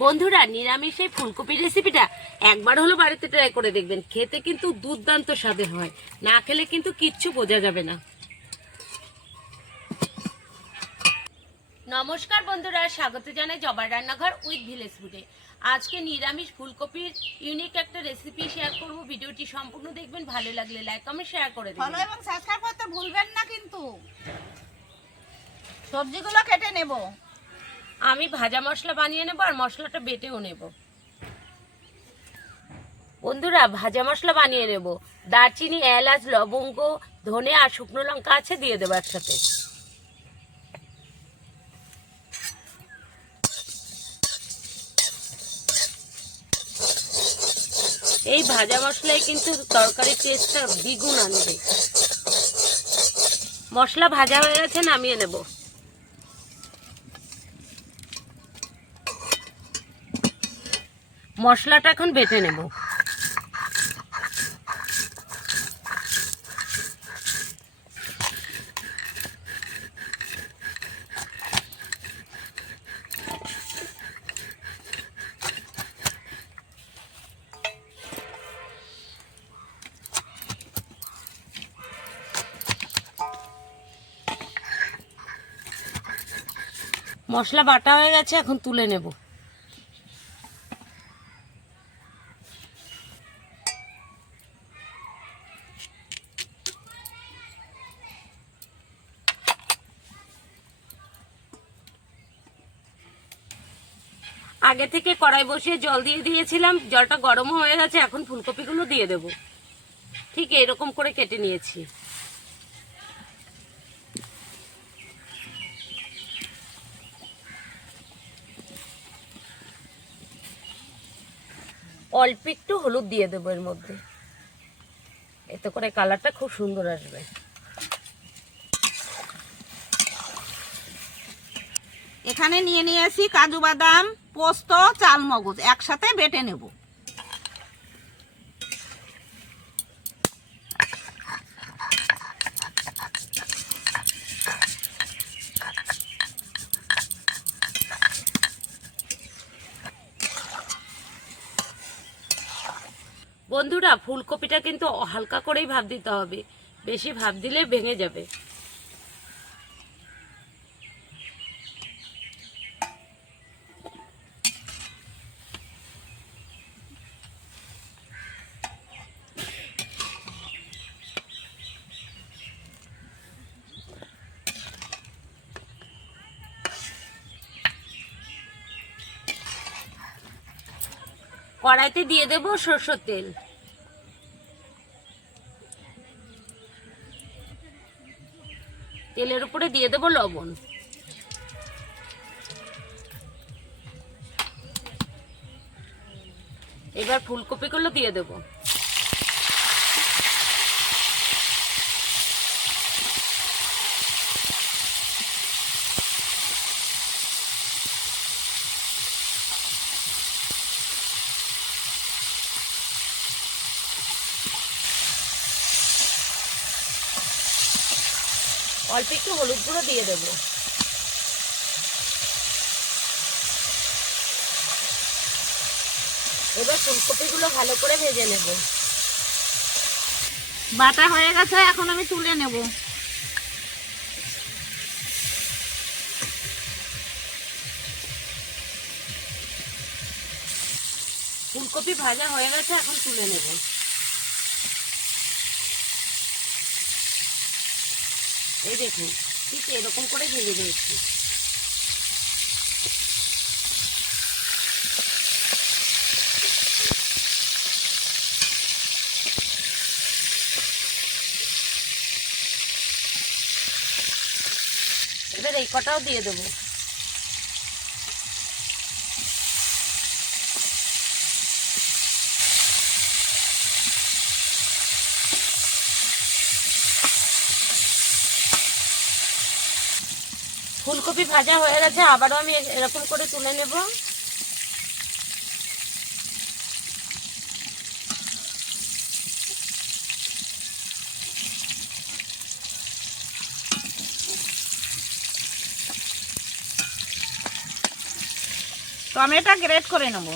বন্ধুরা, নিরামিষ ফুলকপির রেসিপিটা একবার হলো বাড়িতে ট্রাই করে দেখবেন। খেতে কিন্তু দুর্দান্ত স্বাদের হয়। না খেলে কিন্তু কিচ্ছু বোঝা যাবে না। নমস্কার বন্ধুরা, স্বাগত জানাই জবার রান্নাঘর উইথ ভিলেজ ফুডে। আজকে নিরামিষ ফুলকপির ইউনিক একটা রেসিপি শেয়ার করব। ভিডিওটি সম্পূর্ণ দেখবেন। ভালো লাগলে লাইক কমেন্ট শেয়ার করে ফলো দেবেন এবং সাবস্ক্রাইব করতে ভুলবেন না কিন্তু। সবজিগুলো কেটে নেব। আমি ভাজা মশলা বানিয়ে নেব আর মশলাটা বেটেও নেব। বন্ধুরা, ভাজা মশলা বানিয়ে নেব। দারচিনি, এলাচ, লবঙ্গ, ধনে আর শুকনো লঙ্কা আছে, দিয়ে দেবো একসাথে। এই ভাজা মশলায় কিন্তু তরকারির টেস্টটা দ্বিগুণ আনবে। মশলা ভাজা হয়ে গেছে, নামিয়ে নেব। মশলাটা এখন বেটে নেব। মশলা বাটা হয়ে গেছে এখন তুলে নেব। কড়াই বসিয়ে জল দিয়ে দিয়েছিলাম। জলটা গরম হয়ে গেছে, এখন ফুলকপিগুলো দিয়ে দেব। ঠিক এরকম করে কেটে নিয়েছি। অল্প একটু হলুদ দিয়ে দেবো এর মধ্যে। এতে করে কালারটা খুব সুন্দর আসবে। এখানে নিয়ে নিয়েছি কাজু বাদাম, পোস্ত চাল মগজ একসাথে বেটে নেব। বন্ধুরা, ফুলকপিটা কিন্তু হালকা করেই ভাব দিতে হবে। বেশি ভাব দিলে ভেঙে যাবে। কড়াইতে দিয়ে দেব সর্ষের তেল। তেলের উপরে দিয়ে দেব লবণ। এবার ফুলকপিগুলো দিয়ে দেবো। অল্প একটু হলুদ গুঁড়ো দিয়ে দেবো। এবার ফুলকপিগুলো ভালো করে ভেজে নেব। বাটা হয়ে গেছে এখন আমি তুলে নেব। ফুলকপি ভাজা হয়ে গেছে এখন তুলে নেব। এই দেখুন ঠিক এরকম করে ভেজে দিয়েছি এবার এই কটাও দিয়ে দেবো। ফুলকপি ভাজা হয়ে গেছে আবারও আমি এরকম করে তুলে নেব। টমেটো গ্রেট করে নেব।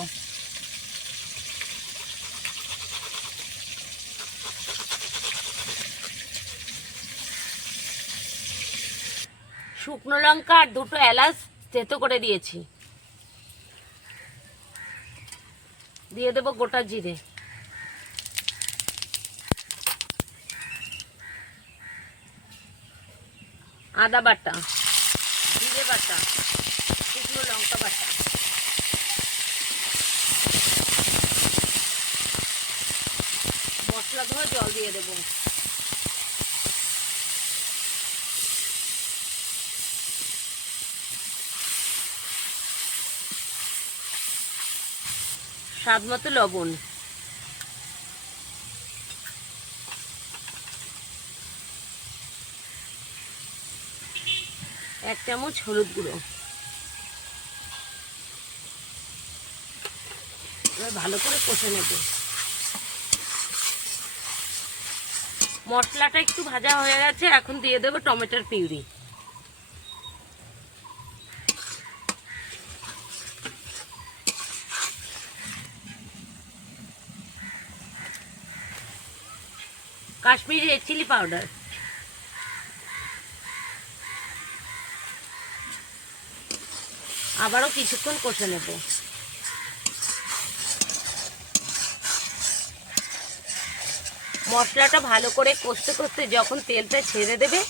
শুকনো লঙ্কা আর দুটো এলাচ থেতো করে দিয়েছি। দিয়ে দেবো গোটা জিরে। আদা বাটা, জিরে বাটা, শুকনো লঙ্কা বাটা। মশলা ধোয়া জল দিয়ে দেবো। স্বাদ মতো লবণ। এক চামচ হলুদ গুঁড়ো। ভালো করে কষে নেব। মশলাটা একটু ভাজা হয়ে গেছে, এখন দিয়ে দেবো টমেটোর পিউরি। Kashmiri chilli powder. আবারও কিছুক্ষণ কষে নেব। মশলাটা ভালো করে কষতে কষতে যখন তেলটা ছেড়ে দেবে,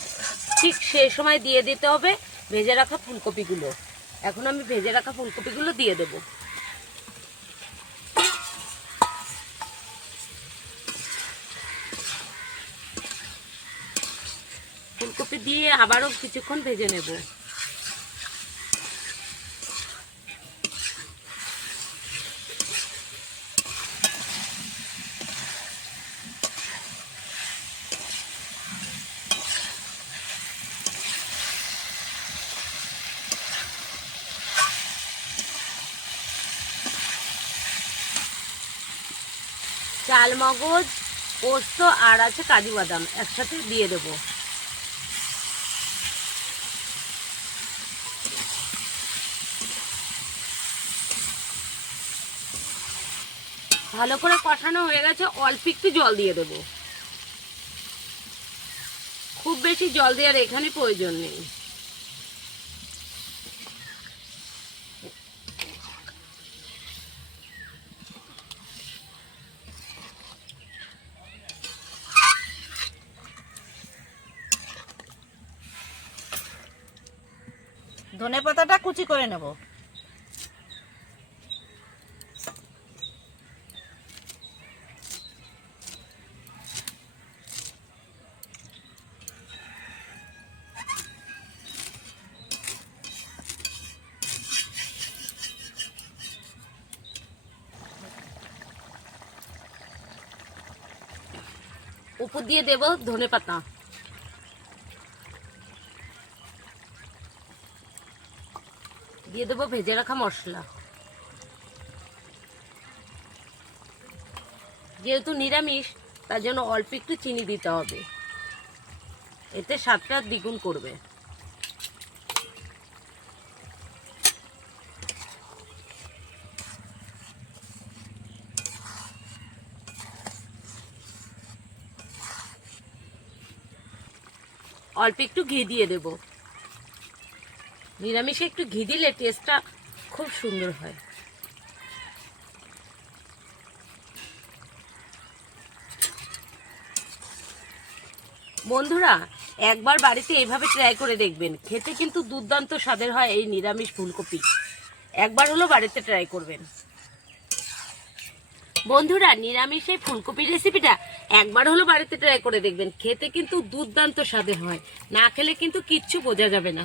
ঠিক সে সময় দিয়ে দিতে হবে ভেজে রাখা ফুলকপিগুলো। এখন আমি ভেজে রাখা ফুলকপিগুলো দিয়ে দেবো ফুলকপি দিয়ে আবারও কিছুক্ষণ ভেজে নেব। চাল, মগজ, পোস্ত আর আছে কাজু বাদাম একসাথে দিয়ে দেবো। ভালো করে কষানো হয়ে গেছে, অল্প একটু জল দিয়ে দেব। খুব বেশি জল দেওয়ার এখানে প্রয়োজন নেই। ধনে পাতাটা কুচি করে নেব। উপর দিয়ে দেব ধনে পাতা। দিয়ে দেবো ভেজে রাখা মশলা। যেহেতু নিরামিষ, তার জন্য অল্প একটু চিনি দিতে হবে। এতে স্বাদটা দ্বিগুণ করবে। অল্প একটু ঘি দিয়ে দেব। নিরামিষে একটু ঘি দিলে টেস্টটা খুব সুন্দর হয়। বন্ধুরা, একবার বাড়িতে এইভাবে ট্রাই করে দেখবেন। খেতে কিন্তু দুর্দান্ত স্বাদের হয় এই নিরামিষ ফুলকপি। একবার হলো বাড়িতে ট্রাই করবেন। বন্ধুরা, নিরামিষ এই ফুলকপির রেসিপিটা একবার হলো বাড়িতে ট্রাই করে দেখবেন। খেতে কিন্তু দুর্দান্ত স্বাদের হয়। না খেলে কিন্তু কিচ্ছু বোঝা যাবে না।